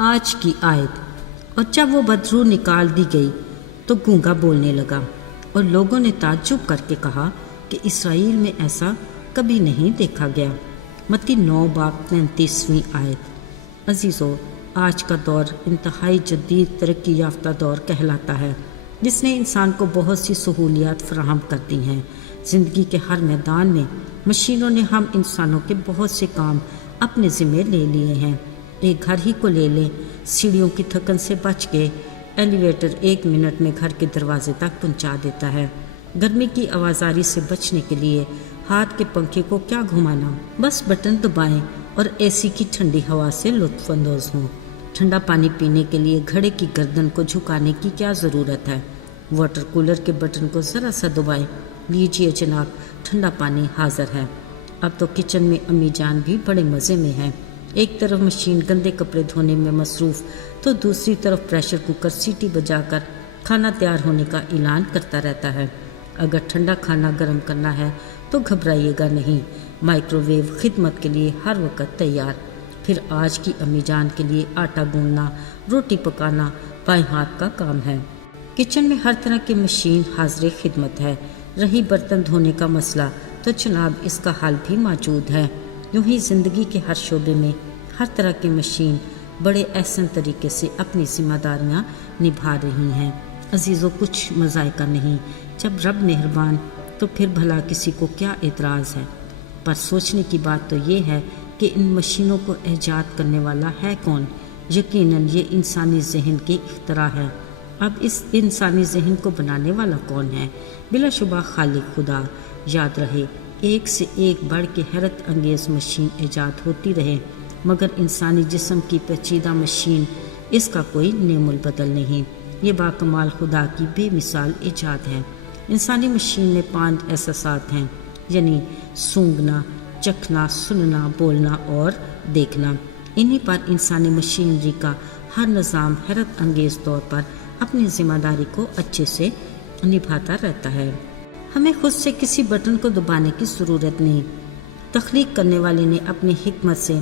آج کی آیت۔ اور جب وہ بدروح نکال دی گئی تو گونگا بولنے لگا، اور لوگوں نے تعجب کر کے کہا کہ اسرائیل میں ایسا کبھی نہیں دیکھا گیا۔ متی 9:35 آیت۔ عزیزو، آج کا دور انتہائی جدید ترقی یافتہ دور کہلاتا ہے، جس نے انسان کو بہت سی سہولیات فراہم کر دی ہیں۔ زندگی کے ہر میدان میں مشینوں نے ہم انسانوں کے بہت سے کام اپنے ذمے لے لیے ہیں۔ ایک گھر ہی کو لے لیں، سیڑھیوں کی تھکن سے بچ کے ایلیویٹر 1 منٹ میں گھر کے دروازے تک پہنچا دیتا ہے۔ گرمی کی آوازاری سے بچنے کے لیے ہاتھ کے پنکھے کو کیا گھمانا، بس بٹن دبائیں اور اے سی کی ٹھنڈی ہوا سے لطف اندوز ہوں۔ ٹھنڈا پانی پینے کے لیے گھڑے کی گردن کو جھکانے کی کیا ضرورت ہے؟ واٹر کولر کے بٹن کو ذرا سا دبائیں، لیجیے جناب، ٹھنڈا پانی حاضر ہے۔ اب تو کچن میں امی جان بھی بڑے مزے میں ہیں۔ ایک طرف مشین گندے کپڑے دھونے میں مصروف تو دوسری طرف پریشر کوکر سیٹی بجا کر کھانا تیار ہونے کا اعلان کرتا رہتا ہے۔ اگر ٹھنڈا کھانا گرم کرنا ہے تو گھبرائیے گا نہیں، مائکرو ویو خدمت کے لیے ہر وقت تیار۔ پھر آج کی امی جان کے لیے آٹا گوندنا، روٹی پکانا بائیں ہاتھ کا کام ہے۔ کچن میں ہر طرح کی مشین حاضر خدمت ہے۔ رہی برتن دھونے کا مسئلہ تو جناب اس کا حل بھی موجود ہے۔ یوں ہی زندگی کے ہر شعبے میں ہر طرح کی مشین بڑے احسن طریقے سے اپنی ذمہ داریاں نبھا رہی ہیں۔ عزیزو، کچھ مذائقہ نہیں، جب رب مہربان تو پھر بھلا کسی کو کیا اعتراض ہے؟ پر سوچنے کی بات تو یہ ہے کہ ان مشینوں کو ایجاد کرنے والا ہے کون؟ یقیناً یہ انسانی ذہن کی اختراع ہے۔ اب اس انسانی ذہن کو بنانے والا کون ہے؟ بلا شبہ خالق خدا۔ یاد رہے، ایک سے ایک بڑھ کے حیرت انگیز مشین ایجاد ہوتی رہے، مگر انسانی جسم کی پیچیدہ مشین اس کا کوئی نعم البدل نہیں۔ یہ باکمال خدا کی بے مثال ایجاد ہے۔ انسانی مشین میں 5 احساسات ہیں، یعنی سونگھنا، چکھنا، سننا، بولنا اور دیکھنا۔ انہی پر انسانی مشینری کا ہر نظام حیرت انگیز طور پر اپنی ذمہ داری کو اچھے سے نبھاتا رہتا ہے۔ ہمیں خود سے کسی بٹن کو دبانے کی ضرورت نہیں۔ تخلیق کرنے والے نے اپنی حکمت سے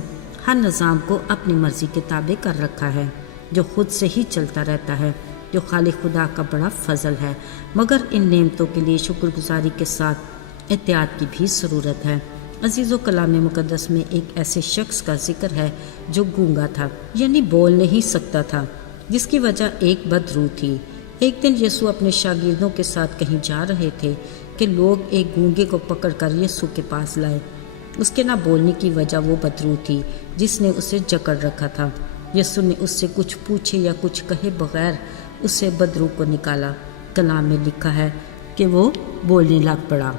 ہر نظام کو اپنی مرضی کے تابع کر رکھا ہے، جو خود سے ہی چلتا رہتا ہے، جو خالق خدا کا بڑا فضل ہے۔ مگر ان نعمتوں کے لیے شکر گزاری کے ساتھ احتیاط کی بھی ضرورت ہے۔ عزیزو، کلام مقدس میں ایک ایسے شخص کا ذکر ہے جو گونگا تھا، یعنی بول نہیں سکتا تھا، جس کی وجہ ایک بدروح تھی۔ ایک دن یسوع اپنے شاگردوں کے ساتھ کہیں جا رہے تھے کہ لوگ ایک گونگے کو پکڑ کر یسوع کے پاس لائے۔ اس کے نہ بولنے کی وجہ وہ بدروح تھی جس نے اسے جکڑ رکھا تھا۔ یسوع نے اس سے کچھ پوچھے یا کچھ کہے بغیر اسے بدروح کو نکالا۔ کلام میں لکھا ہے کہ وہ بولنے لگ پڑا۔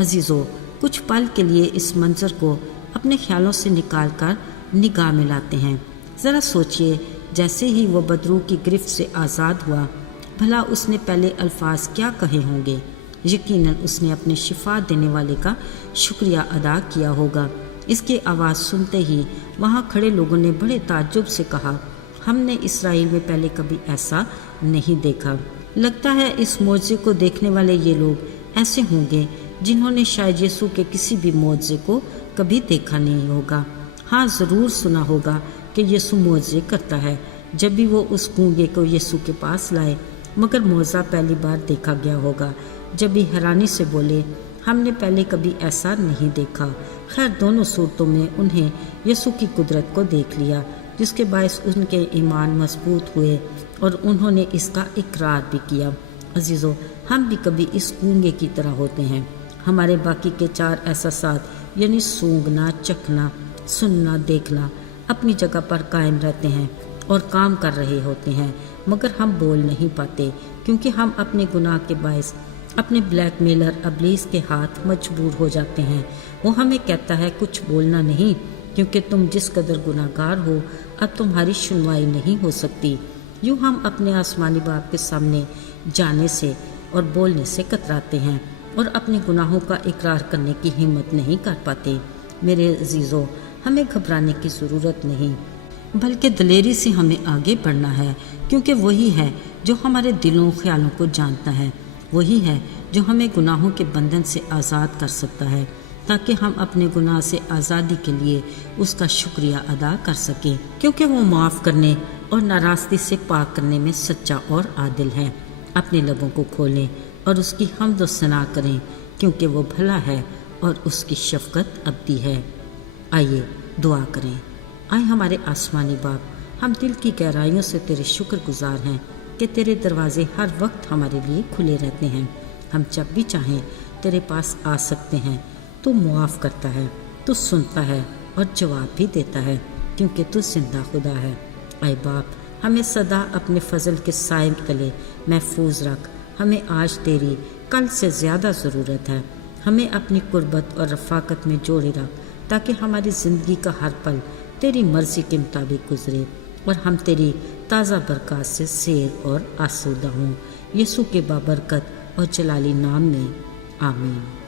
عزیزو، کچھ پل کے لیے اس منظر کو اپنے خیالوں سے نکال کر نگاہ میں لاتے ہیں۔ ذرا سوچئے، جیسے ہی وہ بدروح کی گرفت سے آزاد ہوا، بھلا اس نے پہلے الفاظ کیا کہے ہوں گے؟ یقیناً اس نے اپنے شفا دینے والے کا شکریہ ادا کیا ہوگا۔ اس کی آواز سنتے ہی وہاں کھڑے لوگوں نے بڑے تعجب سے کہا، ہم نے اسرائیل میں پہلے کبھی ایسا نہیں دیکھا۔ لگتا ہے اس معجزے کو دیکھنے والے یہ لوگ ایسے ہوں گے جنہوں نے شاید یسوع کے کسی بھی معجزے کو کبھی دیکھا نہیں ہوگا۔ ہاں، ضرور سنا ہوگا کہ یسوع معجزے کرتا ہے۔ جب بھی وہ اس گونگے کو یسوع کے پاس لائے، مگر معجزہ پہلی بار دیکھا گیا ہوگا۔ جب بھی حیرانی سے بولے، ہم نے پہلے کبھی ایسا نہیں دیکھا۔ خیر، دونوں صورتوں میں انہیں یسوع کی قدرت کو دیکھ لیا، جس کے باعث ان کے ایمان مضبوط ہوئے اور انہوں نے اس کا اقرار بھی کیا۔ عزیزو، ہم بھی کبھی اس گونگے کی طرح ہوتے ہیں۔ ہمارے باقی کے 4 احساسات یعنی سونگھنا، چکھنا، سننا، دیکھنا اپنی جگہ پر قائم رہتے ہیں اور کام کر رہے ہوتے ہیں، مگر ہم بول نہیں پاتے، کیونکہ ہم اپنے گناہ کے باعث اپنے بلیک میلر ابلیس کے ہاتھ مجبور ہو جاتے ہیں۔ وہ ہمیں کہتا ہے کچھ بولنا نہیں، کیونکہ تم جس قدر گناہ گار ہو، اب تمہاری سنوائی نہیں ہو سکتی۔ یوں ہم اپنے آسمانی باپ کے سامنے جانے سے اور بولنے سے کتراتے ہیں اور اپنے گناہوں کا اقرار کرنے کی ہمت نہیں کر پاتے۔ میرے عزیزو، ہمیں گھبرانے کی ضرورت نہیں، بلکہ دلیری سے ہمیں آگے بڑھنا ہے، کیونکہ وہی ہے جو ہمارے دلوں خیالوں کو جانتا ہے، وہی ہے جو ہمیں گناہوں کے بندھن سے آزاد کر سکتا ہے۔ تاکہ ہم اپنے گناہ سے آزادی کے لیے اس کا شکریہ ادا کر سکیں، کیونکہ وہ معاف کرنے اور ناراستی سے پاک کرنے میں سچا اور عادل ہے۔ اپنے لبوں کو کھولیں اور اس کی حمد و ثنا کریں، کیونکہ وہ بھلا ہے اور اس کی شفقت ابدی ہے۔ آئیے دعا کریں۔ آئے ہمارے آسمانی باپ، ہم دل کی گہرائیوں سے تیرے شکر گزار ہیں کہ تیرے دروازے ہر وقت ہمارے لیے کھلے رہتے ہیں۔ ہم جب بھی چاہیں تیرے پاس آ سکتے ہیں۔ تو معاف کرتا ہے، تو سنتا ہے اور جواب بھی دیتا ہے، کیونکہ تو زندہ خدا ہے۔ اے باپ، ہمیں سدا اپنے فضل کے سائے تلے محفوظ رکھ۔ ہمیں آج تیری کل سے زیادہ ضرورت ہے۔ ہمیں اپنی قربت اور رفاقت میں جوڑے رکھ، تاکہ ہماری زندگی کا ہر پل تیری مرضی کے مطابق گزرے اور ہم تیری تازہ برکات سے سیر اور آسودہ ہوں۔ یسوع کے بابرکت اور جلالی نام میں آمین۔